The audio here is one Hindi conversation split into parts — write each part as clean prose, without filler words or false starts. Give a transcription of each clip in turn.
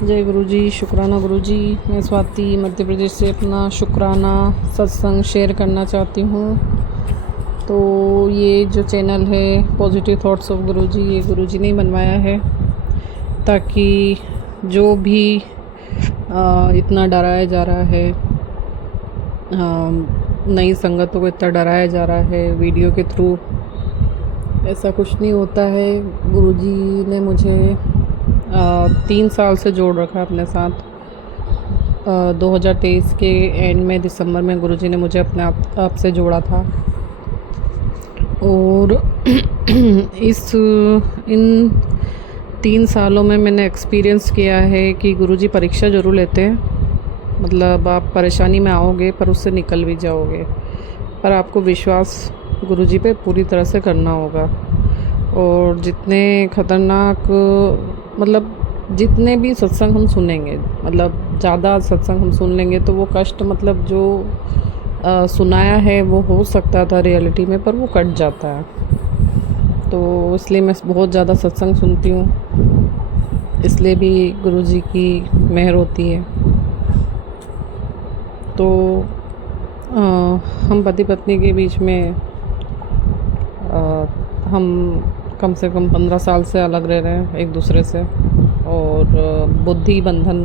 जय गुरु जी, शुक्राना गुरु जी। मैं स्वाति मध्य प्रदेश से अपना शुक्राना सत्संग शेयर करना चाहती हूँ। तो ये जो चैनल है पॉजिटिव थॉट्स ऑफ गुरु जी, ये गुरु जी ने बनवाया है ताकि जो भी इतना डराया जा रहा है, नई संगतों को इतना डराया जा रहा है वीडियो के थ्रू, ऐसा कुछ नहीं होता है। गुरु जी ने मुझे 3 साल से जोड़ रखा अपने साथ। 2023 के एंड में दिसंबर में गुरुजी ने मुझे अपने आप से जोड़ा था। और इन 3 सालों में मैंने एक्सपीरियंस किया है कि गुरुजी परीक्षा ज़रूर लेते हैं। मतलब आप परेशानी में आओगे पर उससे निकल भी जाओगे, पर आपको विश्वास गुरुजी पे पूरी तरह से करना होगा। और जितने ख़तरनाक, मतलब जितने भी सत्संग हम सुनेंगे, मतलब ज़्यादा सत्संग हम सुन लेंगे तो वो कष्ट, मतलब जो सुनाया है वो हो सकता था रियलिटी में, पर वो कट जाता है। तो इसलिए मैं बहुत ज़्यादा सत्संग सुनती हूँ, इसलिए भी गुरुजी की मेहर होती है। तो हम पति पत्नी के बीच में हम कम से कम 15 साल से अलग रह रहे हैं एक दूसरे से। और बुद्धि बंधन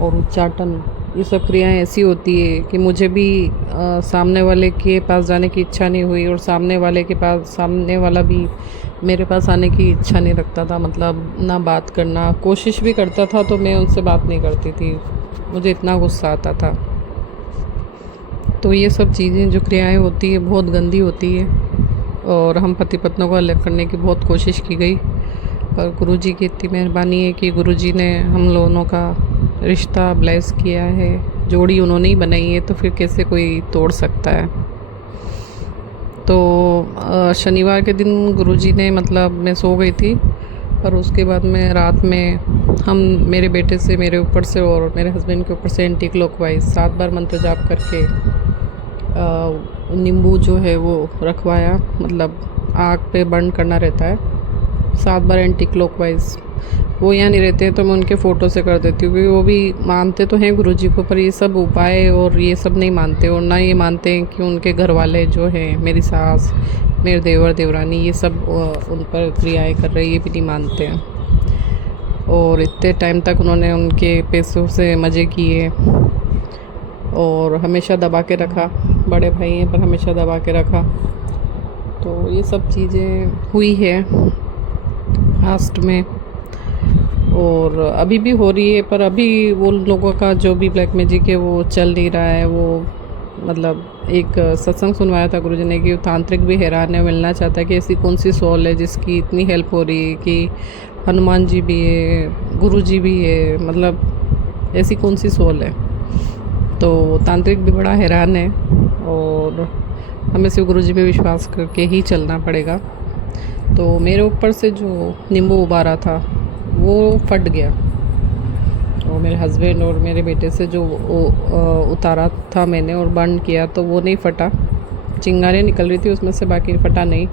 और उच्चाटन, ये सब क्रियाएं ऐसी होती है कि मुझे भी सामने वाले के पास जाने की इच्छा नहीं हुई, और सामने वाला भी मेरे पास आने की इच्छा नहीं रखता था। मतलब ना बात करना, कोशिश भी करता था तो मैं उनसे बात नहीं करती थी, मुझे इतना गुस्सा आता था। तो ये सब चीज़ें जो क्रियाएं होती है बहुत गंदी होती है, और हम पति पत्नियों को अलग करने की बहुत कोशिश की गई, पर गुरुजी की इतनी मेहरबानी है कि गुरुजी ने हम दोनों का रिश्ता ब्लेस किया है। जोड़ी उन्होंने ही बनाई है, तो फिर कैसे कोई तोड़ सकता है। तो शनिवार के दिन गुरुजी ने, मतलब मैं सो गई थी, पर उसके बाद में रात में हम मेरे बेटे से, मेरे ऊपर से और मेरे हस्बैंड के ऊपर से एंटी क्लॉकवाइज 7 बार मंत्र जाप करके नींबू जो है वो रखवाया। मतलब आग पे बर्न करना रहता है 7 बार एंटी क्लॉकवाइज। वो यहाँ नहीं रहते हैं तो मैं उनके फ़ोटो से कर देती हूँ, क्योंकि वो भी मानते तो हैं गुरुजी को, पर ये सब उपाय और ये सब नहीं मानते। और ना ये मानते हैं कि उनके घर वाले जो हैं, मेरी सास, मेरे देवर देवरानी, ये सब उन पर क्रियाएँ कर रहे, ये भी नहीं मानते हैं। और इतने टाइम तक उन्होंने उनके पैसों से मज़े किए और हमेशा दबा के रखा। बड़े भाई हैं पर हमेशा दबा के रखा। तो ये सब चीज़ें हुई है पास्ट में, और अभी भी हो रही है। पर अभी वो लोगों का जो भी ब्लैक मैजिक है वो चल नहीं रहा है। वो मतलब एक सत्संग सुनवाया था गुरुजी ने कि तांत्रिक भी हैरान है, मिलना चाहता है कि ऐसी कौन सी सोल है जिसकी इतनी हेल्प हो रही है, कि हनुमान जी भी है, गुरुजी भी है, मतलब ऐसी कौन सी सोल है। तो तांत्रिक भी बड़ा हैरान है, और हमें सिर्फ गुरुजी पे विश्वास करके ही चलना पड़ेगा। तो मेरे ऊपर से जो नींबू उबारा था वो फट गया, और मेरे हस्बैंड और मेरे बेटे से जो उतारा था मैंने और बर्न किया तो वो नहीं फटा। चिंगारियाँ निकल रही थी उसमें से, बाकी फटा नहीं।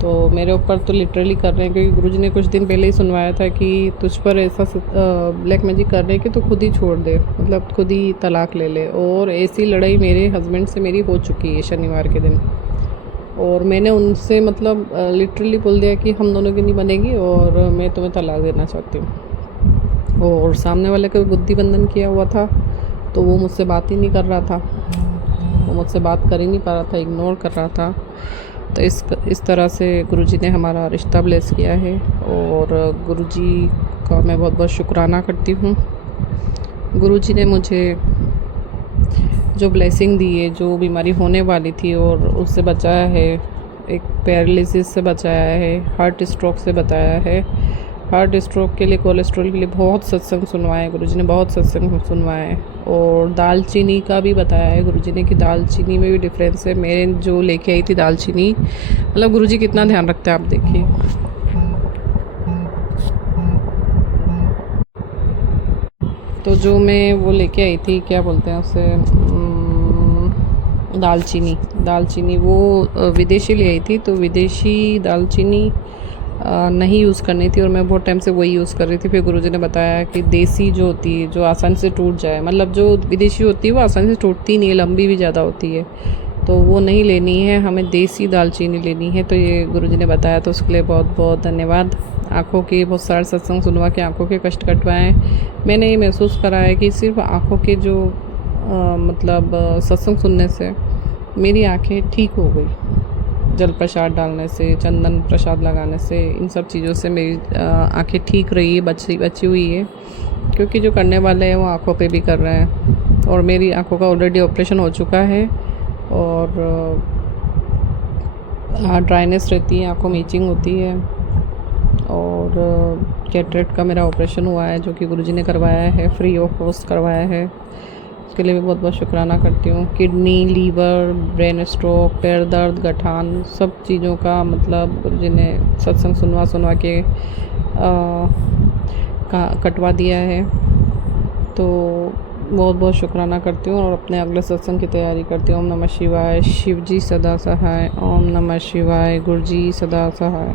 तो मेरे ऊपर तो लिटरली कर रहे हैं, क्योंकि गुरुजी ने कुछ दिन पहले ही सुनवाया था कि तुझ पर ऐसा ब्लैक मैजिक कर रहे हैं कि तो खुद ही छोड़ दे, मतलब खुद ही तलाक ले ले। और ऐसी लड़ाई मेरे हस्बैंड से मेरी हो चुकी है शनिवार के दिन, और मैंने उनसे मतलब लिटरली बोल दिया कि हम दोनों की नहीं बनेगी और मैं तुम्हें तलाक देना चाहती हूँ। और सामने वाले का बुद्धि बंधन किया हुआ था, तो वो मुझसे बात ही नहीं कर रहा था, वो मुझसे बात कर ही नहीं पा रहा था, इग्नोर कर रहा था। तो इस तरह से गुरुजी ने हमारा रिश्ता ब्लेस किया है, और गुरुजी का मैं बहुत बहुत शुक्राना करती हूँ। गुरुजी ने मुझे जो ब्लेसिंग दी है, जो बीमारी होने वाली थी और उससे बचाया है, एक पैरालिसिस से बचाया है, हार्ट स्ट्रोक से बचाया है। हार्ट स्ट्रोक के लिए, कोलेस्ट्रॉल के लिए बहुत सत्संग सुनवाए गुरुजी ने, बहुत सत्संग सुनवाए। और दालचीनी का भी बताया है गुरुजी ने कि दालचीनी में भी डिफरेंस है। मेरे जो लेके आई थी दालचीनी, मतलब गुरुजी कितना ध्यान रखते हैं आप देखिए। तो जो मैं वो लेके आई थी, क्या बोलते हैं उसे, दालचीनी वो विदेशी ले आई थी। तो विदेशी दालचीनी नहीं यूज़ करनी थी और मैं बहुत टाइम से वही यूज़ कर रही थी। फिर गुरुजी ने बताया कि देसी जो होती है, जो आसानी से टूट जाए, मतलब जो विदेशी होती है वो आसानी से टूटती नहीं है, लंबी भी ज़्यादा होती है, तो वो नहीं लेनी है, हमें देसी दालचीनी लेनी है। तो ये गुरुजी ने बताया, तो उसके लिए बहुत बहुत धन्यवाद। आँखों के बहुत सारे सत्संग सुनवा के आँखों के कष्ट कटवाएँ। मैंने ये महसूस करा है कि सिर्फ आँखों के जो सत्संग सुनने से मेरी आँखें ठीक हो गई। जल प्रसाद डालने से, चंदन प्रसाद लगाने से, इन सब चीज़ों से मेरी आँखें ठीक रही है, बची हुई है। क्योंकि जो करने वाले हैं वो आँखों पे भी कर रहे हैं, और मेरी आँखों का ऑलरेडी ऑपरेशन हो चुका है, और ड्राइनेस रहती है, आँखों में ईचिंग होती है, और कैटरेक्ट का मेरा ऑपरेशन हुआ है जो कि गुरुजी ने करवाया है, फ्री ऑफ कॉस्ट करवाया है। उसके लिए भी बहुत बहुत शुक्राना करती हूँ। किडनी, लीवर, ब्रेन स्ट्रोक, पैर दर्द, गठान, सब चीज़ों का मतलब गुरुजी ने सत्संग सुनवा के कटवा दिया है। तो बहुत बहुत शुक्राना करती हूँ और अपने अगले सत्संग की तैयारी करती हूँ। ओम नमः शिवाय। शिव जी सदा सहाय। ओम नमः शिवाय। गुरु जी सदा सहाय।